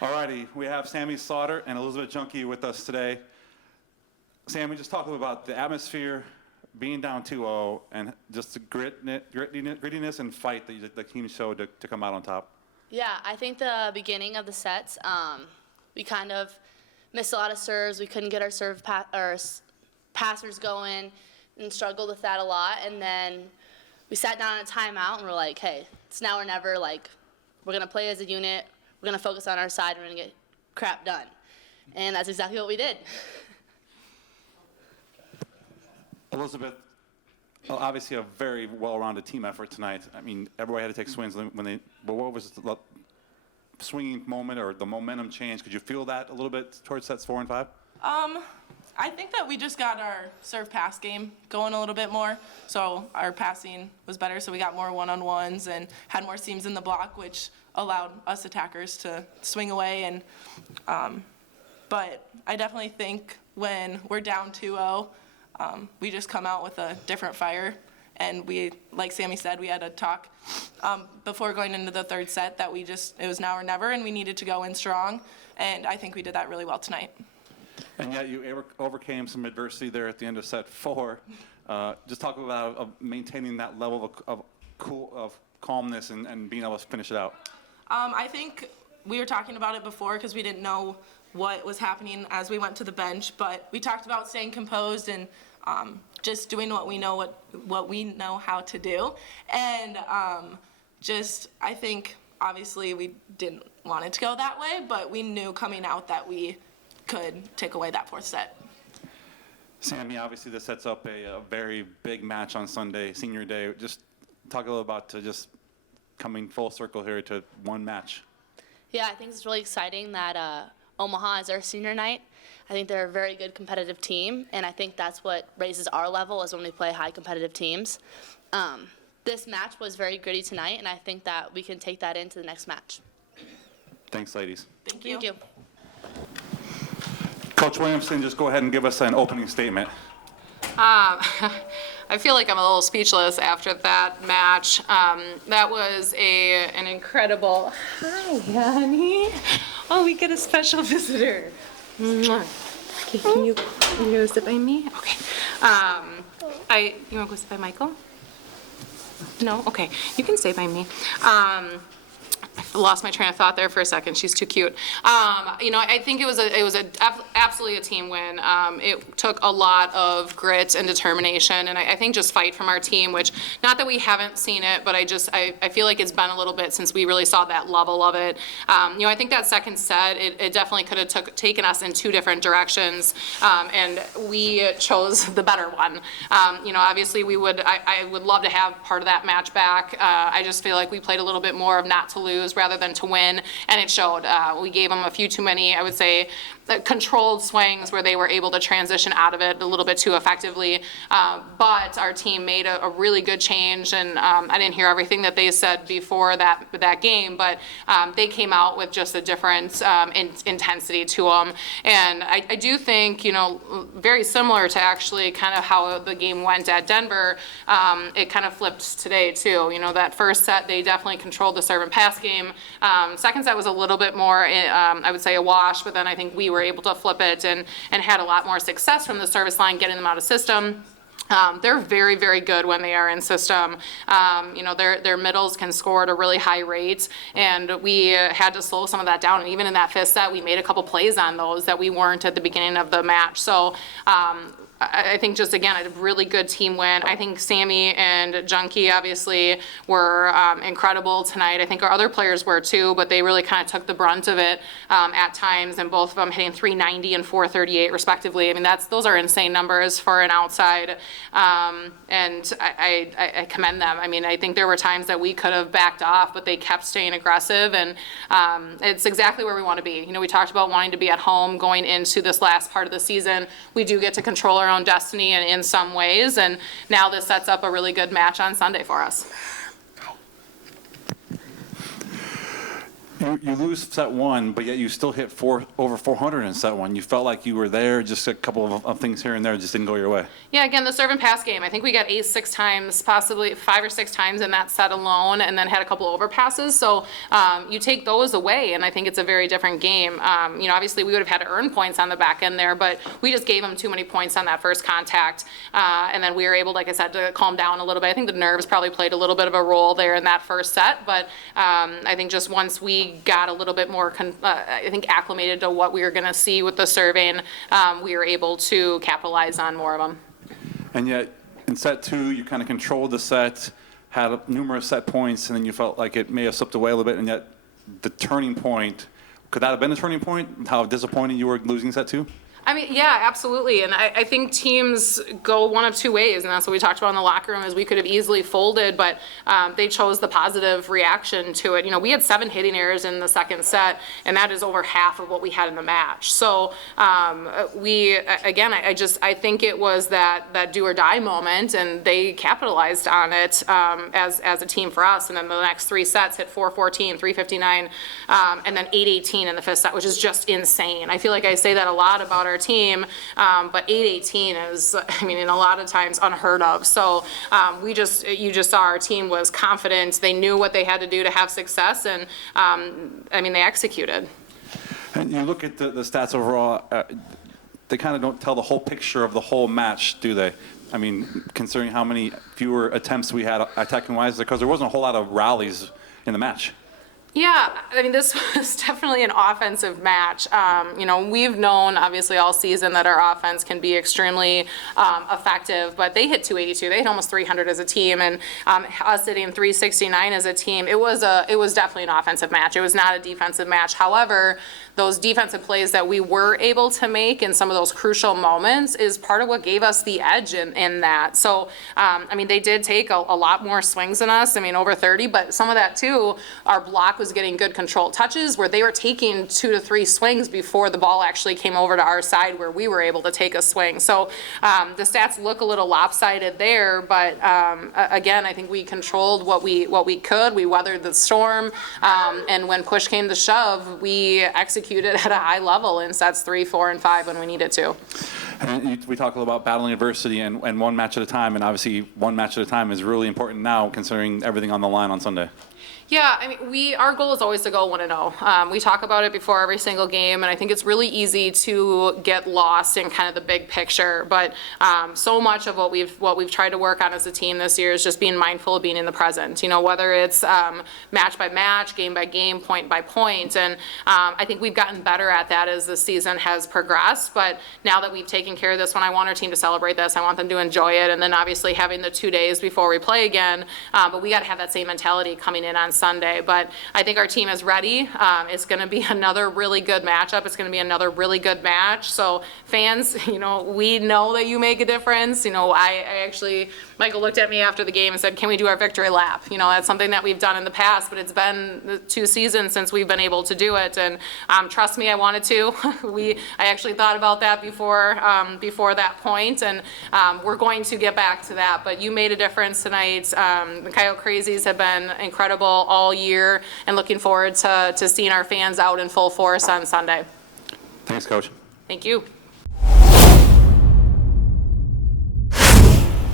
Alrighty, we have Sammy Slaughter and Elizabeth Junkie with us today. Sammy, just talk a little about the atmosphere, being down 2-0, and just the grittiness and fight that the team showed to come out on top. Yeah, I think the beginning of the sets, we kind of missed a lot of serves. We couldn't get our passers going and struggled with that a lot. And then we sat down in a timeout and we're like, hey, it's now or never. Like, we're going to play as a unit. We're going to focus on our side. We're going to get crap done. And that's exactly what we did. Elizabeth, obviously a very well-rounded team effort tonight. I mean, everybody had to take swings but what was the swinging moment or the momentum change? Could you feel that a little bit towards sets 4 and 5? I think that we just got our serve-pass game going a little bit more, so our passing was better, so we got more one-on-ones and had more seams in the block, which allowed us attackers to swing away. And but I definitely think when we're down 2-0, we just come out with a different fire. And we, like Sammy said, we had a talk before going into the third set that it was now or never, and we needed to go in strong. And I think we did that really well tonight. And yet you overcame some adversity there at the end of set 4. Just talk about maintaining that level of calmness and being able to finish it out. I think we were talking about it before because we didn't know what was happening as we went to the bench, but we talked about staying composed and just doing what we know how to do. And I think obviously we didn't want it to go that way, but we knew coming out that we could take away that fourth set. Sammy, obviously this sets up a very big match on Sunday, senior day. Just talk a little about just coming full circle here to one match. Yeah, I think it's really exciting that Omaha is our senior night. I think they're a very good competitive team, and I think that's what raises our level is when we play high competitive teams. This match was very gritty tonight, and I think that we can take that into the next match. Thanks, ladies. Thank you. Thank you. Coach Williamson, just go ahead and give us an opening statement. I feel like I'm a little speechless after that match. That was an incredible. Hi, honey. Oh, we get a special visitor. Mwah. Okay, can you go sit by me? Okay. You want to go sit by Michael? No? Okay. You can stay by me. I lost my train of thought there for a second. She's too cute. I think it was absolutely a team win. It took a lot of grit and determination, and I think just fight from our team, which, not that we haven't seen it, but I feel like it's been a little bit since we really saw that level of it. I think that second set, it definitely could have taken us in two different directions, and we chose the better one. Obviously I would love to have part of that match back. I just feel like we played a little bit more of not to lose rather than to win, and it showed. We gave them a few too many, I would say, controlled swings where they were able to transition out of it a little bit too effectively. But our team made a really good change, and I didn't hear everything that they said before that game, but they came out with just a different intensity to them. And I do think, very similar to actually kind of how the game went at Denver, it kind of flipped today too. That first set, they definitely controlled the serve and pass game. Second set was a little bit more, I would say, a wash, but then I think we were able to flip it and had a lot more success from the service line, getting them out of system. They're very, very good when they are in system. Their middles can score at a really high rate, and we had to slow some of that down. And even in that fifth set, we made a couple plays on those that we weren't at the beginning of the match. So I think just, again, a really good team win. I think Sammy and Junkie obviously were incredible tonight. I think our other players were too, but they really kind of took the brunt of it at times, and both of them hitting 390 and 438 respectively. I mean, those are insane numbers for an outside, and I commend them. I mean, I think there were times that we could have backed off, but they kept staying aggressive, and it's exactly where we want to be. We talked about wanting to be at home going into this last part of the season. We do get to control our own destiny in some ways, and now this sets up a really good match on Sunday for us. You lose set one, but yet you still hit over 400 in set one. You felt like you were there, just a couple of things here and there just didn't go your way. Yeah, again, the serve and pass game. I think we got ace 6 times, possibly 5 or 6 times in that set alone, and then had a couple overpasses. So you take those away, and I think it's a very different game. Obviously we would have had to earn points on the back end there, but we just gave them too many points on that first contact, and then we were able, like I said, to calm down a little bit. I think the nerves probably played a little bit of a role there in that first set, but I think just once we got a little bit more, acclimated to what we were going to see with the serving, we were able to capitalize on more of them. And yet, in set two, you kind of controlled the set, had numerous set points, and then you felt like it may have slipped away a little bit, and yet the turning point, could that have been a turning point, how disappointed you were losing set two? I mean, yeah, absolutely. And I think teams go one of two ways, and that's what we talked about in the locker room, is we could have easily folded, but they chose the positive reaction to it. We had 7 hitting errors in the second set, and that is over half of what we had in the match. So I think it was that do or die moment, and they capitalized on it as a team for us. And then the next 3 sets hit 414, 359, and then 818 in the fifth set, which is just insane. I feel like I say that a lot about our team, but 818 is, in a lot of times unheard of. So you just saw our team was confident. They knew what they had to do to have success, and they executed. And you look at the stats overall, they kind of don't tell the whole picture of the whole match, do they? Considering how many fewer attempts we had attacking-wise, because there wasn't a whole lot of rallies in the match. Yeah, this was definitely an offensive match. We've known, obviously, all season that our offense can be extremely effective, but they hit 282. They hit almost 300 as a team, and us hitting 369 as a team, it was definitely an offensive match. It was not a defensive match. However, those defensive plays that we were able to make in some of those crucial moments is part of what gave us the edge in that. So, they did take a lot more swings than us, over 30, but some of that too, our block was getting good control touches where they were taking 2 to 3 swings before the ball actually came over to our side where we were able to take a swing. So the stats look a little lopsided there, but again, I think we controlled what we could. We weathered the storm, and when push came to shove, we executed at a high level in sets 3, 4, and 5 when we needed to. And we talk a little about battling adversity and one match at a time, and obviously one match at a time is really important now considering everything on the line on Sunday. Yeah, our goal is always to go 1-0. We talk about it before every single game, and I think it's really easy to get lost in kind of the big picture. But so much of what we've tried to work on as a team this year is just being mindful of being in the present. Whether it's match by match, game by game, point by point, and I think we've gotten better at that as the season has progressed. But now that we've taken care of this one, I want our team to celebrate this. I want them to enjoy it, and then obviously having the 2 days before we play again. But we got to have that same mentality coming in on Sunday. But I think our team is ready. It's going to be another really good matchup. It's going to be another really good match. So fans, we know that you make a difference. I actually, Michael looked at me after the game and said, can we do our victory lap? That's something that we've done in the past, but it's been 2 seasons since we've been able to do it. And trust me, I wanted to. I actually thought about that before that point, and we're going to get back to that. But you made a difference tonight. The Coyote Crazies have been incredible all year, and looking forward to seeing our fans out in full force on Sunday. Thanks, Coach. Thank you.